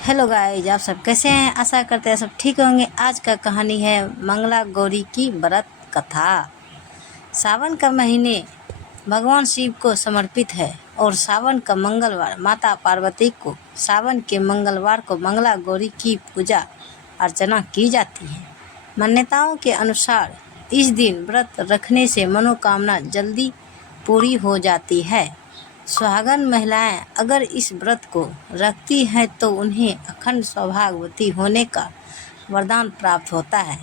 Hello guys, आप सब कैसे हैं। आशा करते हैं सब ठीक होंगे। आज का कहानी है मंगला गौरी की व्रत कथा। सावन का महीने भगवान शिव को समर्पित है और सावन का मंगलवार माता पार्वती को सावन के मंगलवार को मंगला गौरी की पूजा अर्चना की जाती है। मान्यताओं के अनुसार इस दिन व्रत रखने से मनोकामना जल्दी पूरी हो जाती है। सुहागन महिलाएं अगर इस व्रत को रखती हैं तो उन्हें अखंड सौभाग्यवती होने का वरदान प्राप्त होता है।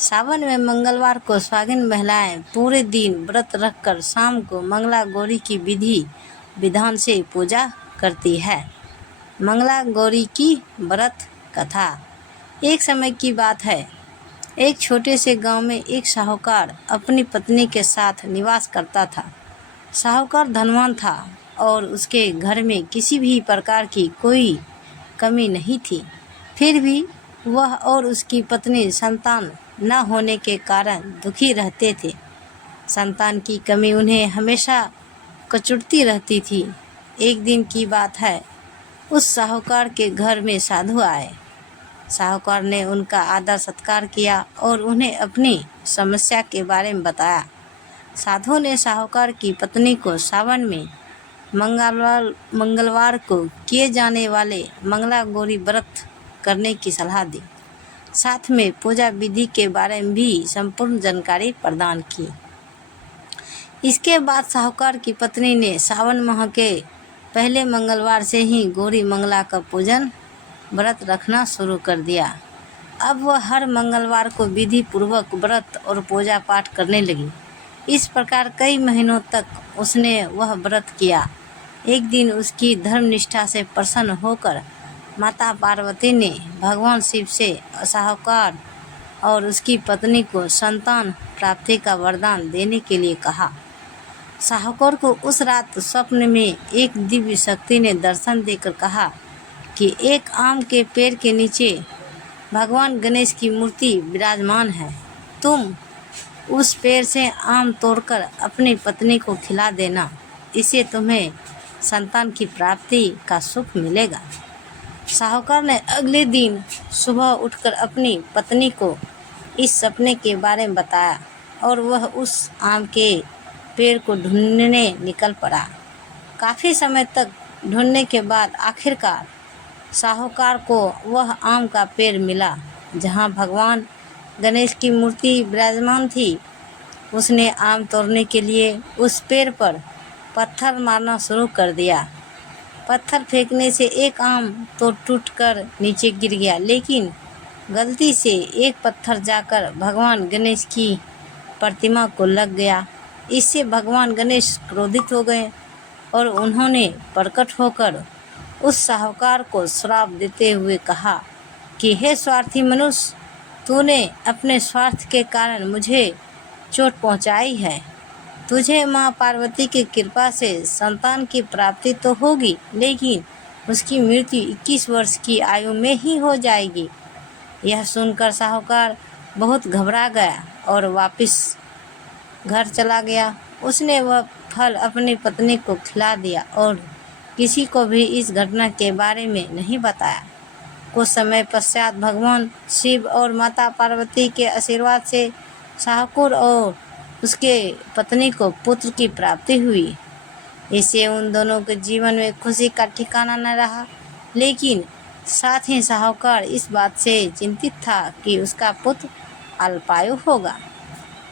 सावन में मंगलवार को सुहागिन महिलाएं पूरे दिन व्रत रखकर शाम को मंगला गौरी की विधि विधान से पूजा करती है। मंगला गौरी की व्रत कथा। एक समय की बात है, एक छोटे से गांव में एक साहूकार अपनी पत्नी के साथ निवास करता था। साहूकार धनवान था और उसके घर में किसी भी प्रकार की कोई कमी नहीं थी। फिर भी वह और उसकी पत्नी संतान न होने के कारण दुखी रहते थे। संतान की कमी उन्हें हमेशा कचुटती रहती थी। एक दिन की बात है, उस साहूकार के घर में साधु आए। साहूकार ने उनका आदर सत्कार किया और उन्हें अपनी समस्या के बारे में बताया। साधु ने साहूकार की पत्नी को सावन में मंगलवार को किए जाने वाले मंगला गौरी व्रत करने की सलाह दी। साथ में पूजा विधि के बारे में भी संपूर्ण जानकारी प्रदान की। इसके बाद साहूकार की पत्नी ने सावन माह के पहले मंगलवार से ही गौरी मंगला का पूजन व्रत रखना शुरू कर दिया। अब वह हर मंगलवार को विधि पूर्वक व्रत और पूजा पाठ करने लगी। इस प्रकार कई महीनों तक उसने वह व्रत किया। एक दिन उसकी धर्मनिष्ठा से प्रसन्न होकर माता पार्वती ने भगवान शिव से साहूकार और उसकी पत्नी को संतान प्राप्ति का वरदान देने के लिए कहा। साहूकार को उस रात स्वप्न में एक दिव्य शक्ति ने दर्शन देकर कहा कि एक आम के पेड़ के नीचे भगवान गणेश की मूर्ति विराजमान है। तुम उस पेड़ से आम तोड़कर अपनी पत्नी को खिला देना, इससे तुम्हें संतान की प्राप्ति का सुख मिलेगा। साहूकार ने अगले दिन सुबह उठकर अपनी पत्नी को इस सपने के बारे में बताया और वह उस आम के पेड़ को ढूंढने निकल पड़ा। काफ़ी समय तक ढूंढने के बाद आखिरकार साहूकार को वह आम का पेड़ मिला जहाँ भगवान गणेश की मूर्ति विराजमान थी। उसने आम तोड़ने के लिए उस पेड़ पर पत्थर मारना शुरू कर दिया। पत्थर फेंकने से एक आम तो टूटकर नीचे गिर गया, लेकिन गलती से एक पत्थर जाकर भगवान गणेश की प्रतिमा को लग गया। इससे भगवान गणेश क्रोधित हो गए और उन्होंने प्रकट होकर उस साहूकार को श्राप देते हुए कहा कि हे स्वार्थी मनुष्य, तूने अपने स्वार्थ के कारण मुझे चोट पहुंचाई है। तुझे माँ पार्वती की कृपा से संतान की प्राप्ति तो होगी, लेकिन उसकी मृत्यु 21 वर्ष की आयु में ही हो जाएगी। यह सुनकर साहूकार बहुत घबरा गया और वापस घर चला गया। उसने वह फल अपनी पत्नी को खिला दिया और किसी को भी इस घटना के बारे में नहीं बताया। कुछ समय पश्चात भगवान शिव और माता पार्वती के आशीर्वाद से साहूकार और उसके पत्नी को पुत्र की प्राप्ति हुई। इससे उन दोनों के जीवन में खुशी का ठिकाना न रहा, लेकिन साथ ही साहूकार इस बात से चिंतित था कि उसका पुत्र अल्पायु होगा।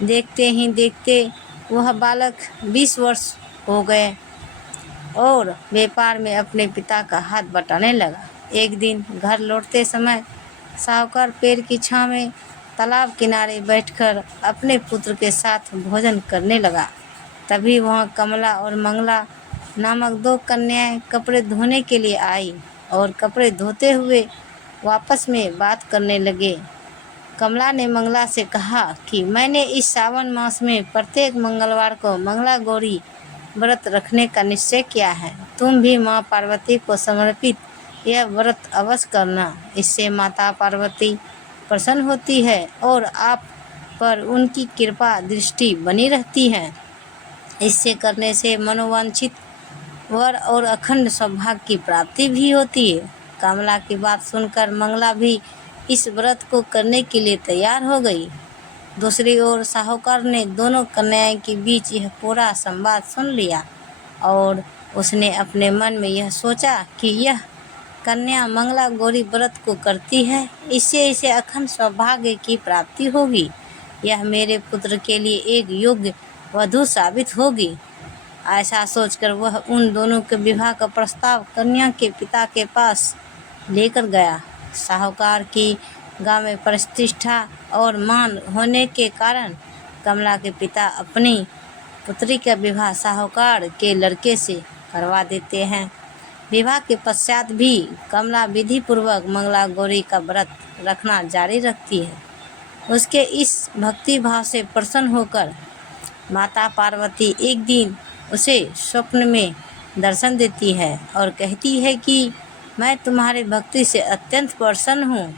देखते ही देखते वह बालक 20 वर्ष हो गए और व्यापार में अपने पिता का हाथ बटाने लगा। एक दिन घर लौटते समय साहूकार पेड़ की छांव में तालाब किनारे बैठकर अपने पुत्र के साथ भोजन करने लगा। तभी वहाँ कमला और मंगला नामक 2 कन्याएं कपड़े धोने के लिए आई और कपड़े धोते हुए आपस में बात करने लगे। कमला ने मंगला से कहा कि मैंने इस सावन मास में प्रत्येक मंगलवार को मंगला गौरी व्रत रखने का निश्चय किया है। तुम भी माँ पार्वती को समर्पित यह व्रत अवश्य करना। इससे माता पार्वती प्रसन्न होती है और आप पर उनकी कृपा दृष्टि बनी रहती है। इससे करने से मनोवांछित वर और अखंड सौभाग्य की प्राप्ति भी होती है। कमला की बात सुनकर मंगला भी इस व्रत को करने के लिए तैयार हो गई। दूसरी ओर साहूकार ने दोनों कन्याओं के बीच यह पूरा संवाद सुन लिया और उसने अपने मन में यह सोचा कि यह कन्या मंगला गौरी व्रत को करती है, इससे इसे अखंड सौभाग्य की प्राप्ति होगी। यह मेरे पुत्र के लिए एक योग्य वधू साबित होगी। ऐसा सोचकर वह उन दोनों के विवाह का प्रस्ताव कन्या के पिता के पास लेकर गया। साहूकार की गांव में प्रतिष्ठा और मान होने के कारण कमला के पिता अपनी पुत्री का विवाह साहूकार के लड़के से करवा देते हैं। विवाह के पश्चात भी कमला विधि पूर्वक मंगला गौरी का व्रत रखना जारी रखती है। उसके इस भक्ति भाव से प्रसन्न होकर माता पार्वती एक दिन उसे स्वप्न में दर्शन देती है और कहती है कि मैं तुम्हारी भक्ति से अत्यंत प्रसन्न हूँ,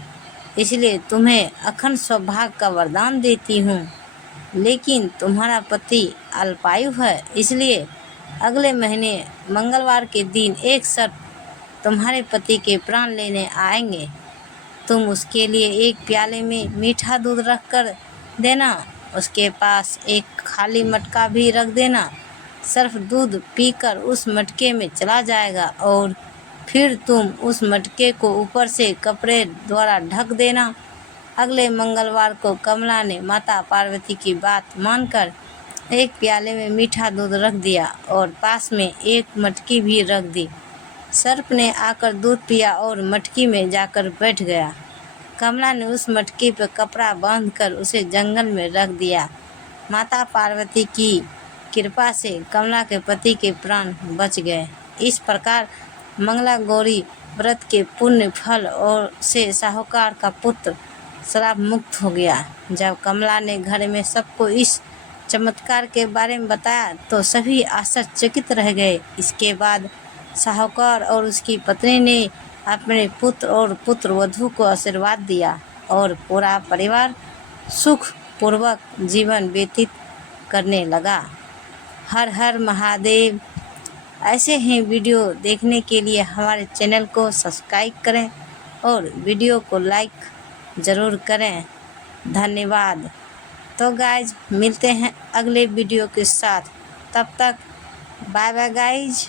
इसलिए तुम्हें अखंड सौभाग्य का वरदान देती हूँ। लेकिन तुम्हारा पति अल्पायु है, इसलिए अगले महीने मंगलवार के दिन एक शर्त तुम्हारे पति के प्राण लेने आएंगे। तुम उसके लिए एक प्याले में मीठा दूध रख कर देना, उसके पास एक खाली मटका भी रख देना। सिर्फ दूध पीकर उस मटके में चला जाएगा और फिर तुम उस मटके को ऊपर से कपड़े द्वारा ढक देना। अगले मंगलवार को कमला ने माता पार्वती की बात मानकर एक प्याले में मीठा दूध रख दिया और पास में एक मटकी भी रख दी। सर्प ने आकर दूध पिया और मटकी में जाकर बैठ गया। कमला ने उस मटकी पर कपड़ा बांधकर उसे जंगल में रख दिया। माता पार्वती की कृपा से कमला के पति के प्राण बच गए। इस प्रकार मंगला गौरी व्रत के पुण्य फल और से साहूकार का पुत्र श्राप मुक्त हो गया। जब कमला ने घर में सबको इस चमत्कार के बारे में बताया तो सभी आश्चर्यचकित रह गए। इसके बाद साहूकार और उसकी पत्नी ने अपने पुत्र और पुत्र वधू को आशीर्वाद दिया और पूरा परिवार सुख पूर्वक जीवन व्यतीत करने लगा। हर हर महादेव। ऐसे ही वीडियो देखने के लिए हमारे चैनल को सब्सक्राइब करें और वीडियो को लाइक ज़रूर करें। धन्यवाद। तो गाइज मिलते हैं अगले वीडियो के साथ, तब तक बाय बाय गाइज।